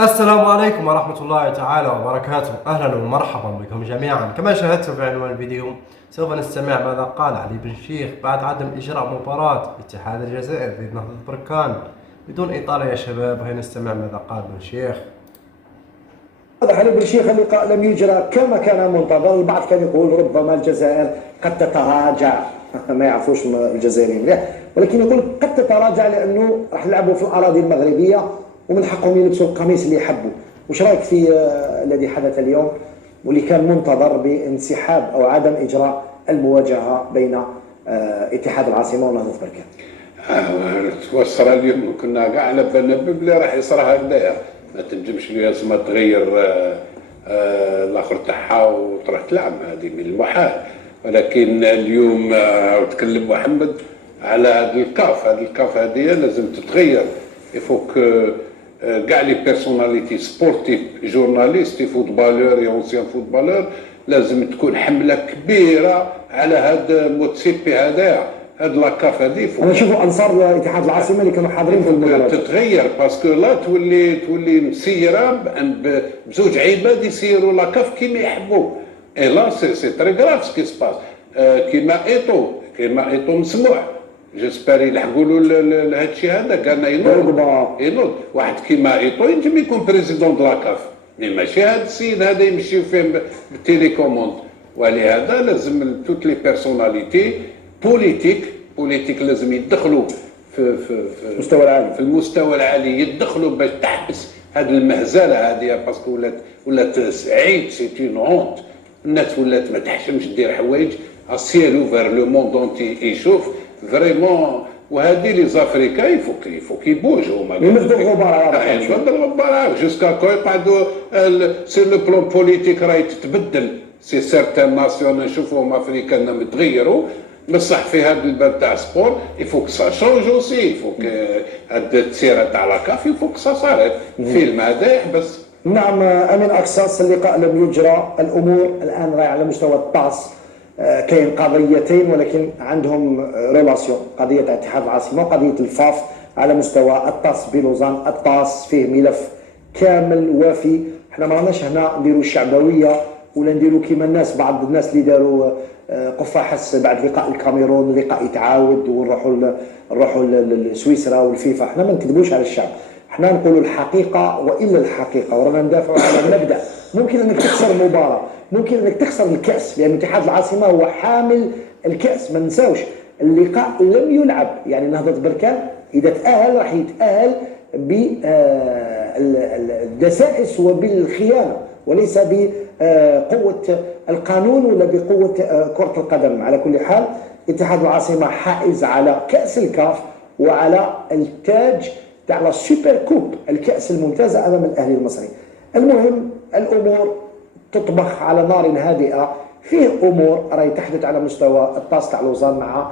السلام عليكم ورحمة الله تعالى وبركاته. أهلا ومرحبا بكم جميعا. كما شاهدتم في عنوان الفيديو سوف نستمع ماذا قال علي بن شيخ بعد عدم إجراء مباراة اتحاد الجزائر ضد نهضة بركان. بدون إطالة يا شباب، هيا نستمع ماذا قال بن شيخ. واضح علي بن شيخ اللقاء لم يجرى كما كان منتظر. البعض كان يقول ربما الجزائر قد تتراجع ما يعرفوش الجزائريين مليح، ولكن يقول قد تتراجع لأنه راح نلعبوا في الأراضي المغربية ومن حقهم يلبسوا القميص اللي يحبوا. وش رايك في الذي حدث اليوم واللي كان منتظر بانسحاب او عدم اجراء المواجهه بين اتحاد العاصمه ونهضه بركان؟ توصل اليوم كنا كاع على بالنا بلي راح يصرى هكذايا، ما تنجمش لي لازم تغير الاخر تاعها وتروح تلعب، هذه من المحال. ولكن اليوم تكلم محمد على هذا الكاف هذه لازم تتغير. يفوك كاع لي بيرسوناليتي سبورتيف، جورناليست، فوتبالور، اونسيان فوتبالور، لازم تكون حمله كبيره على هذا موتسيبي هذا لاكاف هذه. انا نشوف انصار اتحاد العاصمه اللي كانوا حاضرين في المباراه تتغير، باسكو لا تولي مسيره بزوج عباد يسيروا لاكاف كيما يحبوا. اي لا سي تري غراف سكي سباس. كيما ايتو مسموع. جيسبر يلحقوا له هذا الشيء هذا كان ينوض واحد كيما ايتو ينجم يكون بريزيدون دو لاكاف، مي ماشي هذا السيد هذا يمشي فيه بالتيليكوموند. ولهذا لازم توت لي بيرسوناليتي بوليتيك لازم يدخلوا في المستوى العالي، في المستوى العالي، يدخلوا باش تحبس هذه المهزله هذه، باسكو ولات عيب، سي اون هونت. الناس ولات ما تحشمش دير حوايج السيل اوفر، لو موند اونتي يشوف فريمون. وهذه لي زافريكان يفوك يبوجوا، ما يمدوا الغبار يمدوا الغبار جوسكا كو يقعدوا سير لو بلون بوليتيك راهي تتبدل. سي سيرتان ناسيون نشوفوهم افريكان متغيروا، بصح في هذا الباب تاع سبور يفوك سا شونج اوسي، يفوك هاد التسيره تاع لاكاف يفوك سا صارت فيلم هذا يحبس. نعم امين اقصاص، اللقاء لم يجرى. الامور الان راهي على مستوى الطاس. كاين قضيتين ولكن عندهم ريلاسيون، قضيه اتحاد العاصمه وقضيه الفاف على مستوى الطاس بلوزان. الطاس فيه ملف كامل وافي. احنا ما راناش هنا نديروا الشعبويه ولا نديروا كيما الناس، بعض الناس اللي داروا قفاحس بعد لقاء الكاميرون، اللقاء يتعاود ونروحوا لسويسرا والفيفا. احنا ما نكذبوش على الشعب، احنا نقولوا الحقيقه والا الحقيقه، ورانا ندافعوا على المبدا. ممكن انك تخسر مباراه، ممكن انك تخسر الكاس، لان اتحاد العاصمه هو حامل الكاس. ما نساوش اللقاء لم يلعب، يعني نهضه بركان اذا تاهل راح يتاهل بالدسائس وبالخيانه، وليس بقوه القانون ولا بقوه كره القدم. على كل حال اتحاد العاصمه حائز على كاس الكاف وعلى التاج تاع السوبر كوب، الكاس الممتازه امام الاهلي المصري. المهم الامور تطبخ على نار هادئه. فيه امور راهي تحدث على مستوى الطاس تاع لوزان مع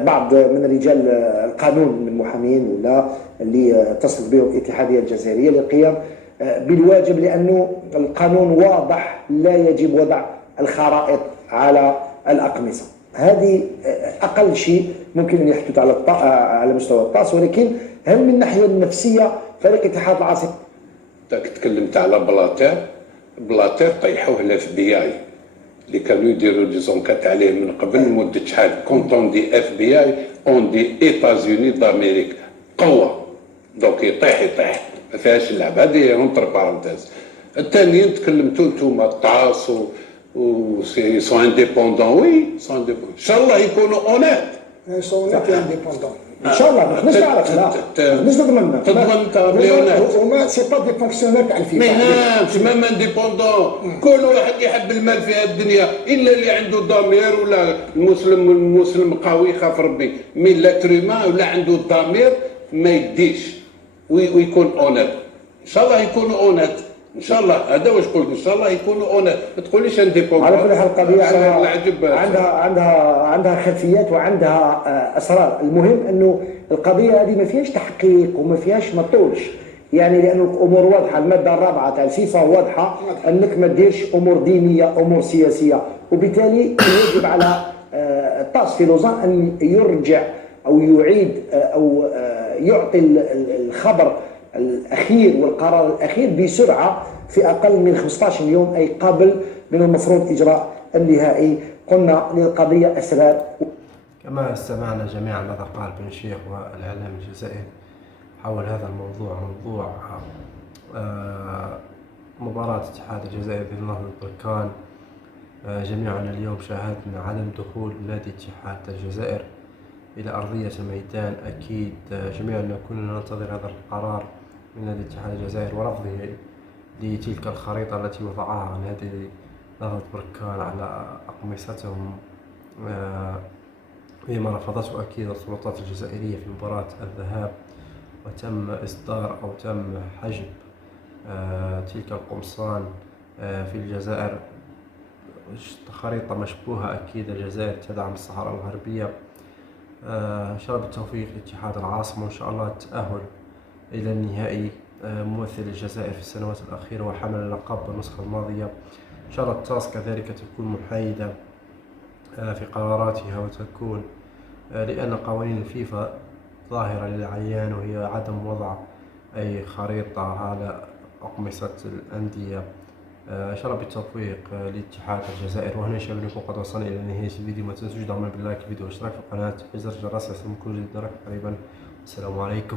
بعض من رجال القانون من المحامين ولا اللي تصل بهم الاتحاديه الجزائريه للقيام بالواجب، لانه القانون واضح، لا يجب وضع الخرائط على الاقمصه. هذه اقل شيء ممكن ان يحدث على مستوى الطاس. ولكن هم من الناحيه النفسيه فريق اتحاد العاصمه. تكلمت على بلاتير طيحوه الاف بي اي اللي كانوا يديروا دي زونكات عليه من قبل مده شحال. كونت اون دي اف بي اي اون دي ايتازوني دامريكا، قوه دونك يطيح ما فيهاش اللعب. هذه اونتر بارونتيز. الثانيين تكلمتوا انتم الطاس و سون انديبوندون. وي سون انديبوندون، ان شاء الله يكونوا اونيت. سون انديبوندون ان شاء الله. ما نعرف، لا مش نضمن هما سي با دي فونكسيونير تاع الفيفا. ما مام انديبوندون. كل واحد يحب المال في هذه الدنيا الا اللي عنده ضمير، ولا المسلم قوي خاف ربي. مي لاترومان ولا عنده الضمير ما يديش ويكون اونيت. ان شاء الله يكونوا اونيت ان شاء الله. هذا واش قلت، ان شاء الله يكونوا اونيت. ما تقوليش انديبوندون. على كل حال القضيه عندها خلفيات وعندها اسرار. المهم انه القضيه هذه ما فيهاش تحقيق وما فيهاش ما طولش، يعني لانه الامور واضحه. الماده الرابعه تاع الفيفا واضحه انك ما ديرش امور دينيه، امور سياسيه. وبالتالي يجب على الطاس في لوزان ان يرجع او يعيد او يعطي الخبر الأخير والقرار الأخير بسرعة في أقل من 15 يوم، أي قبل من المفروض إجراء النهائي. قلنا للقضية أسرار. كما استمعنا جميعا ماذا قال بن شيخ والإعلام الجزائري حول هذا الموضوع، موضوع مباراة اتحاد الجزائر ضد نهضة بركان. جميعنا اليوم شاهدنا عدم دخول نادي اتحاد الجزائر إلى أرضية الميدان. أكيد جميعنا كنا ننتظر هذا القرار من نادي اتحاد الجزائر ورفضه لتلك الخريطة التي وضعها نادي نهضة بركان على أقمصتهم، فيما رفضته أكيد السلطات الجزائرية في مباراة الذهاب، وتم إصدار أو تم حجب تلك القمصان في الجزائر. خريطة مشبوهة. أكيد الجزائر تدعم الصحراء الغربية. إن شاء الله بالتوفيق لاتحاد العاصمة، وإن شاء الله التأهل إلى النهائي. ممثل الجزائر في السنوات الأخيرة وحمل اللقب بالنسخة الماضية. إن شاء الله التاس كذلك تكون محايدة في قراراتها، وتكون لأن قوانين الفيفا ظاهرة للعيان، وهي عدم وضع أي خريطة على أقمصة الأندية. إن شاء الله بالتوفيق لاتحاد الجزائر. وهنا شباب نكون قد وصلنا إلى نهاية الفيديو. ما تنسوش دعمنا باللايك الفيديو والاشتراك في القناة وزر الجرس يصلكم كل جديد. نراكم قريبا. السلام عليكم.